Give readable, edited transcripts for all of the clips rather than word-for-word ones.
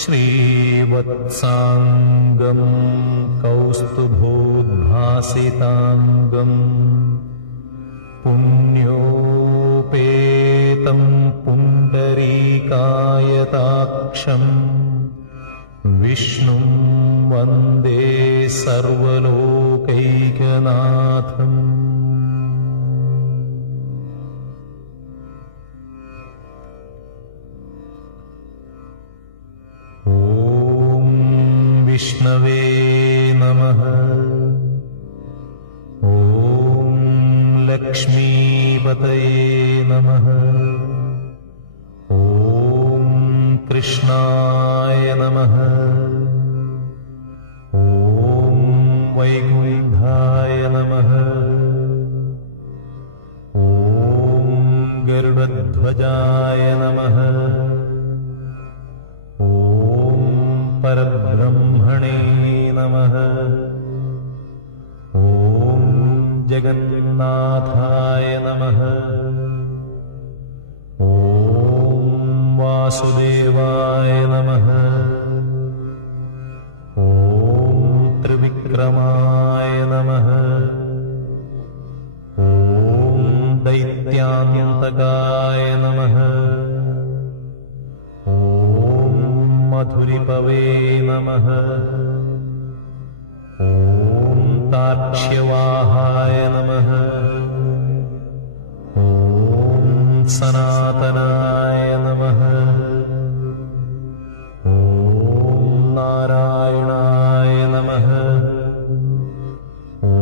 ശ്രീവത്സാംഗം കൗസ്തുഭോദ്ഭാസിതാംഗം പുണ്യോപേതം പുണ്ഡരീകായതാക്ഷം വിഷ്ണും വന്ദേ സർവലോകൈകനാഥം. ഓം വിഷ്ണവേ നമഃ. ഓം ലക്ഷ്മീപതയേ നമഃ. ഓം കൃഷ്ണായ നമഃ. ഓം വൈകുണ്ഠായ നമഃ. ഓം ഗരുഡധ്വജായ നമഃ. ഓം പരബ്രഹ്മണേ നമഃ. ഓം ജഗന്നാഥായ നമഃ. ഓം വാസുദേവായ നമഃ. ഓം ത്രിവിക്രമായ നമഃ. ഓം ദൈത്യാന്തകായ നമഃ. ഓം മധുരിപവേ നമഃ. ഓം താക്ഷ്യവാഹായ നമഃ. ഓം സനാതനായ നമഃ. ഓം നാരായണായ നമഃ. ഓം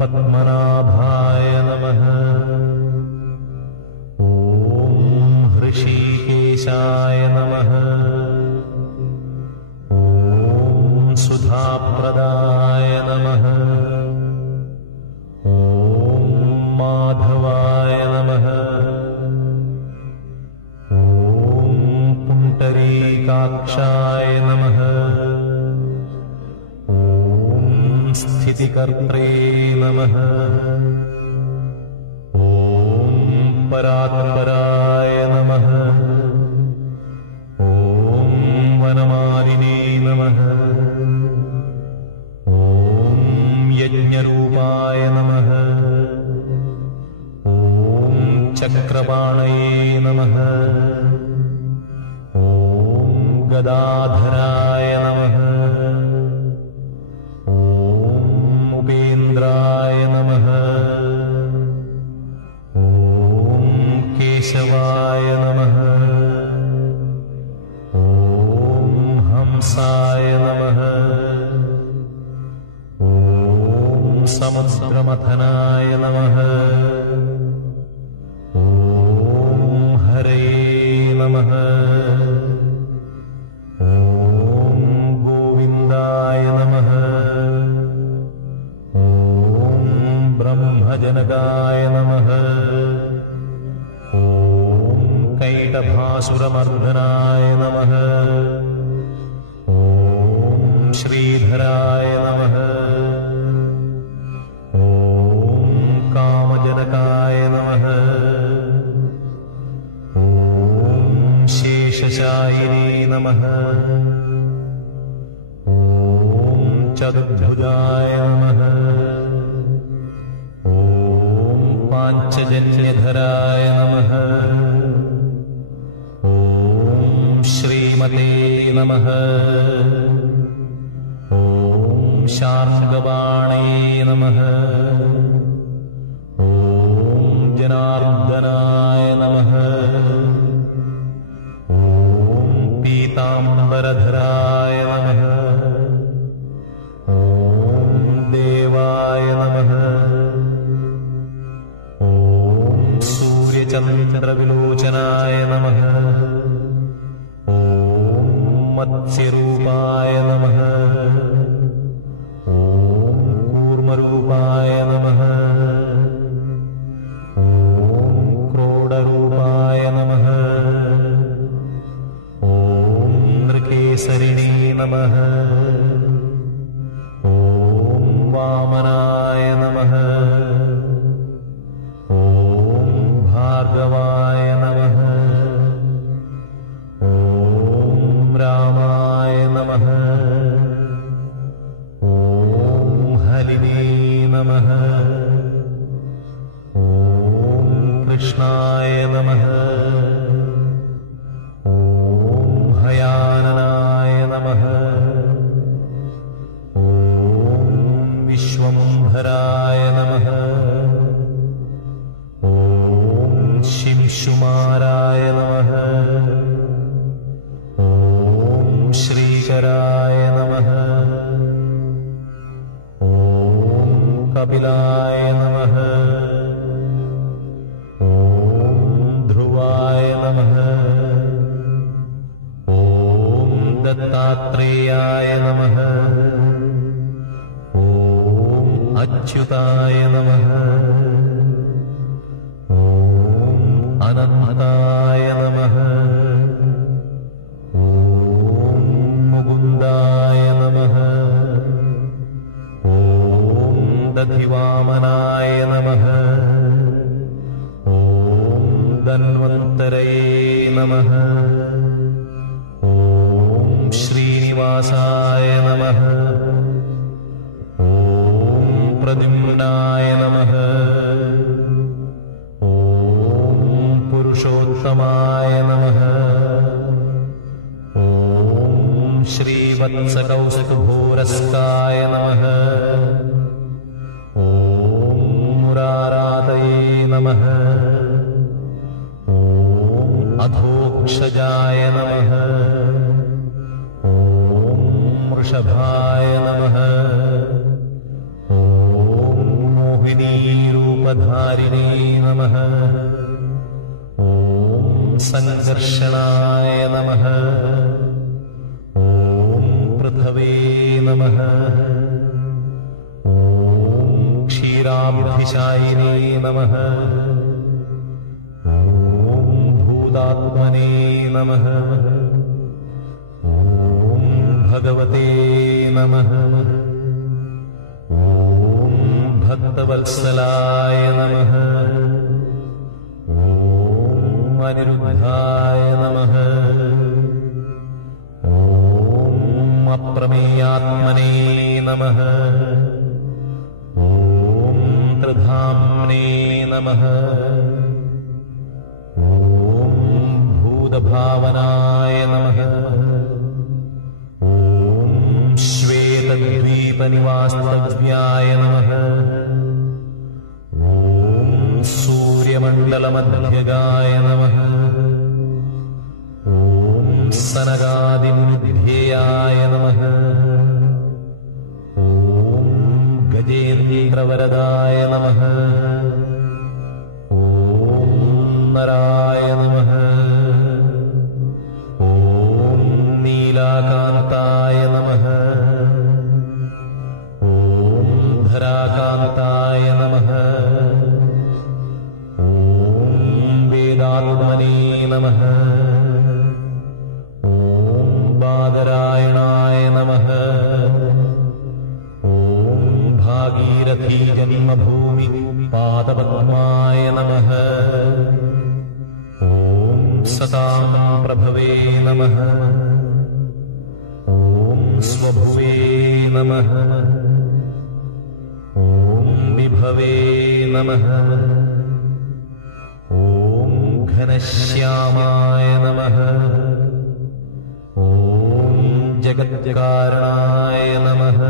പത്മനാഭായ നമഃ. ഓം ഹൃഷീകേശായ നമഃ. ഓം സുധാപ്രദായ നമഃ. ഓം മാധവായ നമഃ. ഓം പുണ്ഡരീകാക്ഷായ നമഃ. ഓം സ്ഥിതികർത്രേ നമഃ. ഓം പരാത്പരായ നമഃ. ഓം വനമാലിനേ നമഃ. ഓം യജ്ഞരൂപായ നമഃ. ഓം ചക്രപാണയേ നമഃ. ഓം ഗദാധരായ നമഃ. ഓം ഉപേന്ദ്രായ നമഃ. ഓം കേശവായ നമഃ. ഓം ഹംസായ നമഃ. ഓം സമുദ്രമഥനായ നമഃ. ഓം ഹരേ നമഃ. ഓം ഗോവിന്ദായ നമഃ. ഓം ബ്രഹ്മജനകായ നമഃ. ഓം കൈടഭാസുരമർദ്ദനായ നമഃ. ഓം ശ്രീധരായ നമഃ. ഓം കാമജനകായ നമഃ. ഓം ശേഷശായിനേ നമഃ. ഓം ചതുർഭുജായ നമഃ. ഓം പാഞ്ചജന്യധരായ നമഃ. ഓം ശ്രീമതേ നമഃ. ഓം ശാർംഗപാണേ നമഃ. ഓം ജനാർദ്ദനായ നമഃ. ഓം പീതാംബരധരായ നമഃ. ഓം ദേവായ നമഃ. ഓം സൂര്യചന്ദ്രവിലോചനായ നമഃ. ഓം മത്സ്യരൂപായ നമഃ. ഓം കൂർമ്മരൂപായ നമഃ. ഓം ക്രോഡരൂപായ നമഃ. ഓം നൃകേസരിണേ നമഃ. ഓം വാമനായ നമഃ. ഓം ഭാർഗവായ നമഃ. ഓം രാമ ऋषीश्वराय नमः। ॐ कपिलाय नमः। ॐ ध्रुवाय नमः। ॐ दत्तात्रेयाय नमः। ॐ अच्युताय नमः। ॐ अनन्ताय नमः। ॐ मुकुन्दाय नमः। ॐ दधिवामनाय नमः। ॐ धन्वन्तरये नमः। ॐ श्रीनिवासाय नमः। ॐ प्रद्युम्नाय नमः। ॐ पुरुषोत्तमाय नमः। ॐ श्रीवत्सकौस्तुभोरस्काय नमः। ॐ मुरारातये नमः। ॐ अधोक्षजाय नमः। ॐ वृषभाय नमः। ॐ मोहिनीरूपधारिणे नमः। ॐ सङ्कर्षणाय नमः। ॐ पृथवे नमः। ॐ क्षीराब्धिशायिने नमः। ॐ भूतात्मने नमः। ॐ भगवते नमः। ॐ भक्तवत्सलाय नमः। ॐ अनिरुद्धाय नमः। ॐ अप्रमेयात्मने नमः। ॐ त्रिधाम्ने नमः। ॐ भूतभावनाय नमः। ॐ श्वेतद्वीपनिवासव्याय नमः। ॐ सूर्यमण्डलमध्यगाय नमः। ॐ सनकादिमुनिध्येयाय नमः। ॐ गजेन्द्रवरदाय नमः। ॐ नराय नमः। ॐ नीलाकान्ताय नमः। ॐ धराकान्ताय नमः। ॐ वेदात्मने नमः। ॐ बादरायणाय नमः। ॐ भागीरथी जन्मभूमि पादपद्माय नमः। ॐ सतां प्रभवे नमः। ॐ स्वभुवे नमः। ॐ विभवे नमः। ॐ घनश्यामाय नमः। ॐ जगत्कारणाय नमः।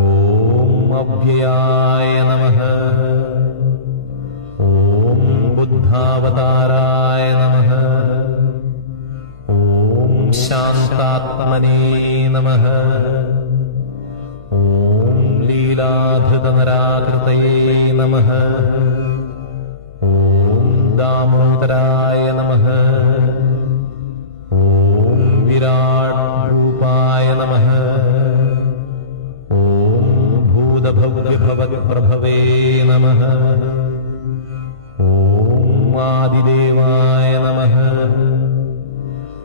ॐ अव्ययाय नमः। ॐ बुद्धावताराय नमः। ॐ शान्तात्मने नमः। ॐ लीलाधृतनराकृतये नमः। ॐ दामोदराय नमः। ॐ विराट्रूपाय नमः। ॐ भूतभव्यभवप्रभवे नमः। ॐ आदिदेवाय नमः।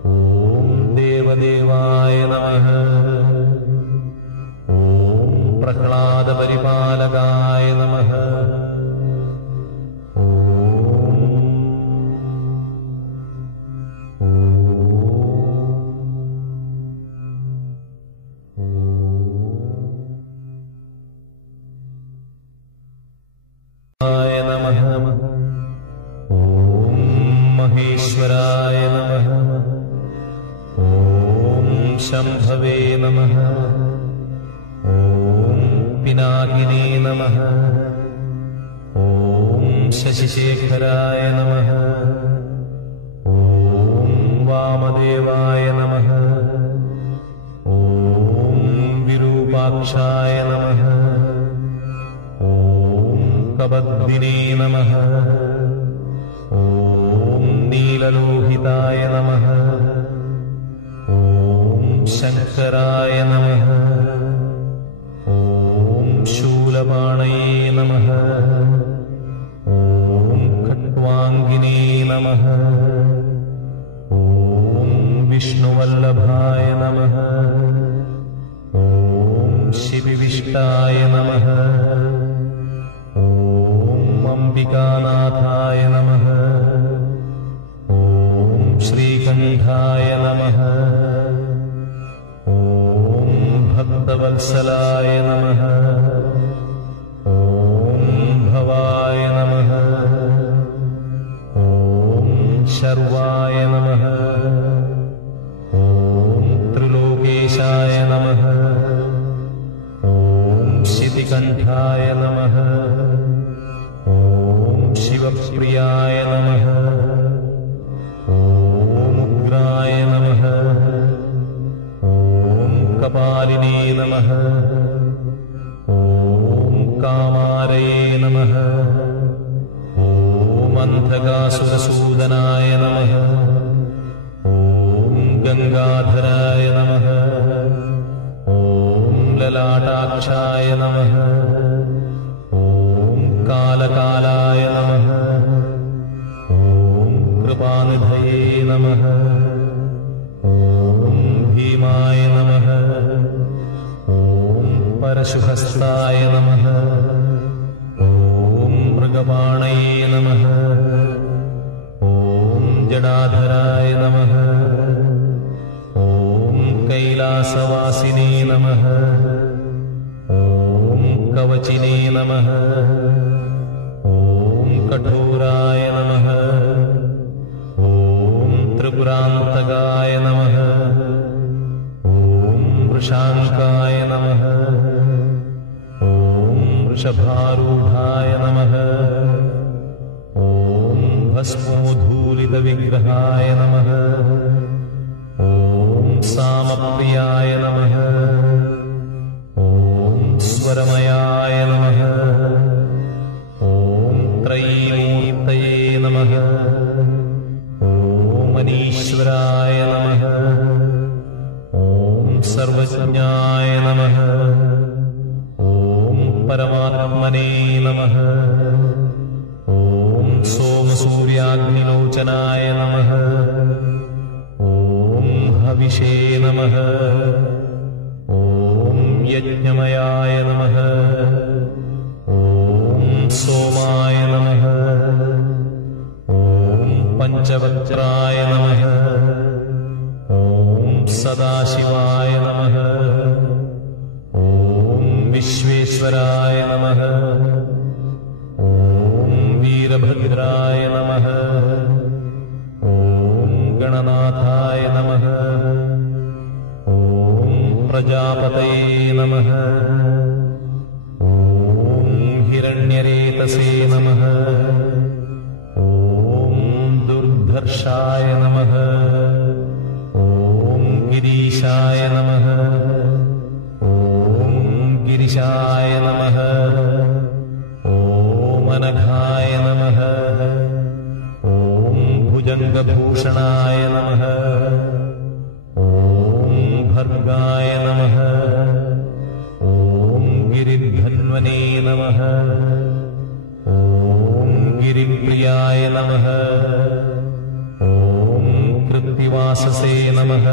ॐ देवदेवाय नमः। ॐ प्रह्लादपरिपालकाय नमः। महेश्वराय नमः। ॐ शम्भवे नमः। ॐ पिनाकिने नमः। ॐ शशिशेखराय नमः। ॐ वामदेवाय नमः। विरूपाक्षाय नमः। ॐ कबद्दिने नमः। ॐ नीललोहिताय नमः। ॐ शङ्कराय नमः। ॐ शूलपाणये नमः। ॐ खट्वाङ्गिने नमः। ॐ विष्णुवल्लभाय नमः। ॐ शिविविष्टाय नमः। ॐ अम्बिकानाथाय नमः। ॐ श्रीकण्ठाय नमः। ॐ भक्तवत्सलाय नमः। ॐ भवाय नमः। ॐ शर्वाय नमः। ॐ त्रिलोकेशाय नमः। ॐ शितिकण्ठाय नमः। ॐ शिवप्रियाय नमः। ॐ उग्राय नमः। ॐ कपालिने नमः। ॐ कामारये नमः। ॐ अन्धकासुरसूदनाय नमः। ॐ गङ्गाधराय नमः। ॐ ललाटाक्षाय नमः। ॐ कालकालाय नमः। ॐ कृपानिधये नमः। ॐ भीमाय नमः। ॐ परशुहस्ताय नमः। ॐ मृगपाणये नमः। ॐ जडाधराय नमः। ॐ कैलासवासिने नमः। ॐ कवचिने नमः। ॐ कठोराय नमः। ॐ त्रिपुरान्तकाय नमः। ॐ वृषाङ्काय नमः। ॐ वृषभारूढाय नमः। ॐ भस्मोद्धूलितविग्रहाय नमः। ॐ सामप्रियाय नमः। ॐ स्वरमयाय नमः। ॐ त्रयीमूर्तये नमः। ॐ मनीश्वराय नमः। ॐ सर्वज्ञाय नमः। ॐ परमात्मने नमः। ॐ सोमसूर्याग्निलोचनाय नमः। ॐ हविषे नमः। ॐ यज्ञमयाय नमः। ॐ सोमाय नमः। ॐ पञ्चवक्त्राय नमः। ॐ सदाशिवाय नमः। ॐ विश्वेश्वराय नमः। ॐ वीरभद्राय नमः। ॐ गणनाथाय नमः। ॐ प्रजापतये नमः। ॐ हिरण्यरेतसे नमः। ॐ दुर्धर्षाय नमः। ॐ गिरीशाय नमः। ॐ गिरिशाय नमः। ॐ अनघाय नमः। ॐ भुजङ्गभूषणाय नमः। ॐ भर्गाय नमः। ॐ गिरिधन्वने नमः। ॐ गिरिप्रियाय नमः। ॐ कृत्तिवाससे नमः।